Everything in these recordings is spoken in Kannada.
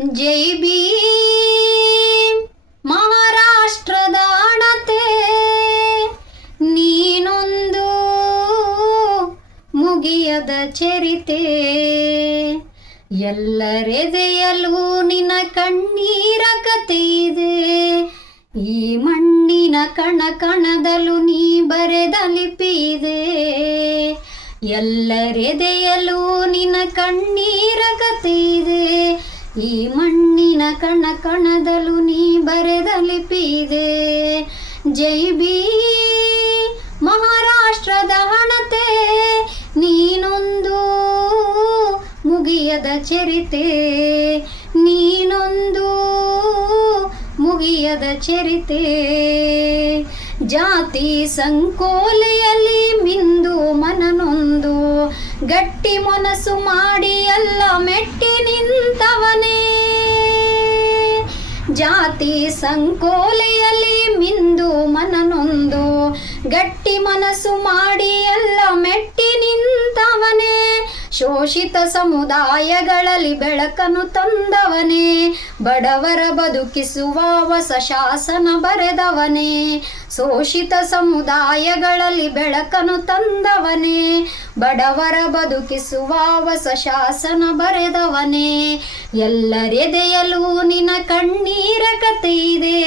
ಜೈ ಭೀಮ್. ಮಹಾರಾಷ್ಟ್ರದ ಅಣತೆ ನೀನೊಂದು ಮುಗಿಯದ ಚರಿತೆ. ಎಲ್ಲರೆದೆಯಲ್ಲೂ ನಿನ್ನ ಕಣ್ಣೀರ ಕತೆ ಇದೆ. ಈ ಮಣ್ಣಿನ ಕಣ ಕಣದಲ್ಲೂ ನೀ ಬರೆದ ಲಿಪಿ ಇದೆ. ಎಲ್ಲರೆದೆಯಲ್ಲೂ ನಿನ್ನ ಕಣ್ಣೀರ ಕತೆ ಇದೆ. ಈ ಮಣ್ಣಿನ ಕಣ ಕಣದಲು ನೀ ಬರೆದ ಲಿಪಿದೆ ಜೈ ಬಿ ಮಹಾರಾಷ್ಟ್ರದ ಹಣತೆ, ನೀನೊಂದು ಮುಗಿಯದ ಚರಿತೆ. ನೀನೊಂದು ಮುಗಿಯದ ಚರಿತೆ. ಜಾತಿ ಸಂಕೋಲೆಯಲ್ಲಿ ಮಿಂದು ಮನನೊಂದು ಗಟ್ಟಿ ಮನಸ್ಸು ಮಾಡಿ ಎಲ್ಲ ಮೆಟ್ಟಿ ನಿಂತವನೇ. ಜಾತಿ ಸಂಕೋಲೆಯಲ್ಲಿ ಮಿಂದು ಮನನೊಂದು. ಗಟ್ಟಿ ಮನಸ್ಸು ಮಾಡಿ ಎಲ್ಲ ಮೆಟ್ಟಿ ನಿಂತವನೇ ಶೋಷಿತ ಸಮುದಾಯಗಳಲ್ಲಿ ಬೆಳಕನ್ನು ತಂದವನೇ, ಬಡವರ ಬದುಕಿಸುವ ಹೊಸ ಶಾಸನ ಬರೆದವನೇ. ಶೋಷಿತ ಸಮುದಾಯಗಳಲ್ಲಿ ಬೆಳಕನ್ನು ತಂದವನೇ, ಬಡವರ ಬದುಕಿಸುವ ಹೊಸ ಶಾಸನ ಬರೆದವನೇ. ಎಲ್ಲರೆದೆಯಲ್ಲೂ ನಿನ್ನ ಕಣ್ಣೀರ ಕತೆ ಇದೆ,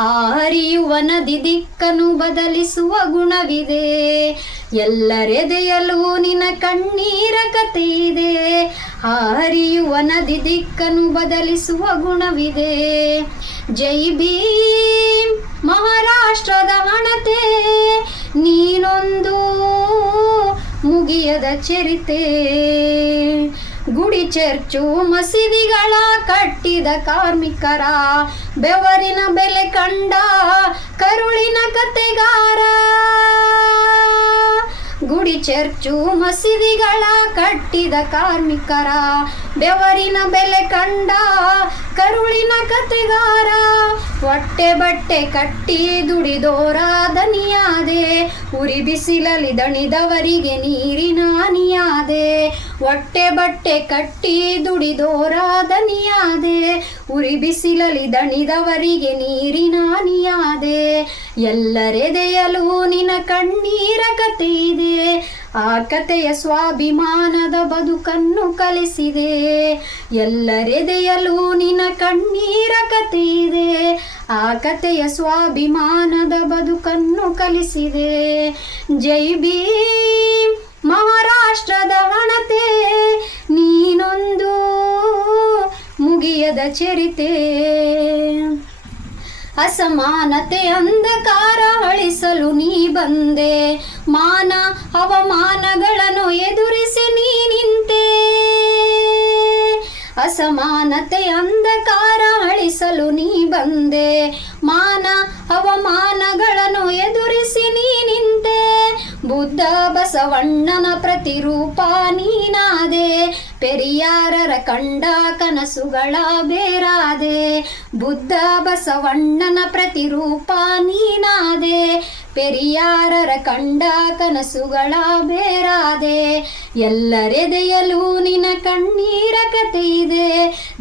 ಆ ಹರಿಯುವ ನದಿ ದಿಕ್ಕನ್ನು ಬದಲಿಸುವ ಗುಣವಿದೆ. ಎಲ್ಲರೆದೆಯಲು ನಿನ್ನ ಕಣ್ಣೀರ ಕತೆ ಇದೆ. ಆ ಹರಿಯುವ ನದಿ ದಿಕ್ಕನ್ನು ಬದಲಿಸುವ ಗುಣವಿದೆ. ಜೈ ಭೀಮ್ ಮಹಾರಾಷ್ಟ್ರದ ಹಣತೆ, ನೀನೊಂದು ಮುಗಿಯದ ಚರಿತೆ. ಗುಡಿ ಚರ್ಚು ಮಸೀದಿಗಳ ಕಟ್ಟಿದ ಕಾರ್ಮಿಕರ ಬೆವರಿನ ಬೆಲೆ ಕಂಡ ಕರುಳಿನ ಕತೆಗಾರ ಗುಡಿ ಚರ್ಚು ಮಸೀದಿಗಳ ಕಟ್ಟಿದ ಕಾರ್ಮಿಕರ, ಬೆವರಿನ ಬೆಲೆ ಕಂಡ, ಕರುಳಿನ ಕತೆಗಾರ ಹೊಟ್ಟೆ ಬಟ್ಟೆ ಕಟ್ಟಿ ದುಡಿದೋರ ದನಿಯಾದೆ. ಉರಿ ಬಿಸಿಲಲ್ಲಿ ದಣಿದವರಿಗೆ ನೀರಿನ ಹನಿಯಾದೆ. ಹೊಟ್ಟೆ ಬಟ್ಟೆ ಕಟ್ಟಿ ದುಡಿದೋರಾದನಿಯಾದೆ. ಉರಿ ಬಿಸಿಲಲ್ಲಿ ದಣಿದವರಿಗೆ ನೀರಿನ ಹನಿಯಾದೆ. ಎಲ್ಲರೆದೆಯಲು ನಿನ್ನ ಕಣ್ಣೀರ ಕತೆ ಇದೆ. ಆ ಕತೆಯ ಸ್ವಾಭಿಮಾನದ ಬದುಕನ್ನು ಕಲಿಸಿದೆ. ಎಲ್ಲರೆದೆಯಲು ನಿನ್ನ ಕಣ್ಣೀರ ಕತೆ ಇದೆ. ಆ ಕಥೆಯ ಸ್ವಾಭಿಮಾನದ ಬದುಕನ್ನು ಕಲಿಸಿದೆ. ಜೈ ಭೀಮ್ ಮಹಾರಾಷ್ಟ್ರದ ಹಣತೆ, ನೀನೊಂದು ಮುಗಿಯದ ಚರಿತೆ. ಅಸಮಾನತೆ ಅಂಧಕಾರ ಅಳಿಸಲು ನೀ ಬಂದೆ. ಮಾನ ಅವಮಾನಗಳನ್ನು ಎದುರಿಸಿ ನೀ ನಿಂತೆ. ಅಸಮಾನತೆ ಅಂಧಕಾರ ಅಳಿಸಲು ನೀ ಬಂದೆ. ಮಾನ ಅವಮಾನಗಳನ್ನು ಎದುರಿಸಿ ನೀ ನಿಂತೆ. ಬುದ್ಧ ಬಸವಣ್ಣನ ಪ್ರತಿರೂಪ ನೀನಾದೆ. ಪೆರಿಯಾರರ ಕಂಡ ಕನಸುಗಳ ಬೇರಾದೆ. ಬುದ್ಧ ಬಸವಣ್ಣನ ಪ್ರತಿರೂಪ ನೀನಾದೆ. ಪೆರಿಯಾರರ ಕಂಡ ಕನಸುಗಳ ಬೇರಾದೆ, ಎಲ್ಲರೆದೆಯಲೂ ನಿನ ಕಣ್ಣೀರ ಕತೆ ಇದೆ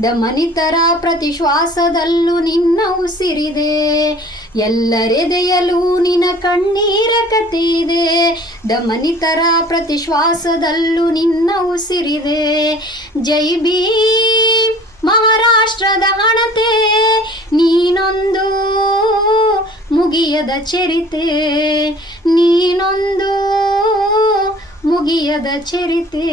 ದಮನಿತರ ಪ್ರತಿ ಶ್ವಾಸದಲ್ಲೂ ನಿನ್ನ ಉಸಿರಿದೆ. ಎಲ್ಲರೆದೆಯಲೂ ನಿನ ಕಣ್ಣೀರ ಕತೆ ಇದೆ ದಮನಿತರ ಪ್ರತಿ ಶ್ವಾಸದಲ್ಲೂ ನಿನ್ನ ಉಸಿರಿದೆ. ಜೈ ಭೀಮ್ ಮಹಾರಾಷ್ಟ್ರದ ಹಣತೆ, ನೀನೊಂದು ಮುಗಿಯದ ಚರಿತೆ ನೀನೊಂದು ಮುಗಿಯದ ಚರಿತೆ.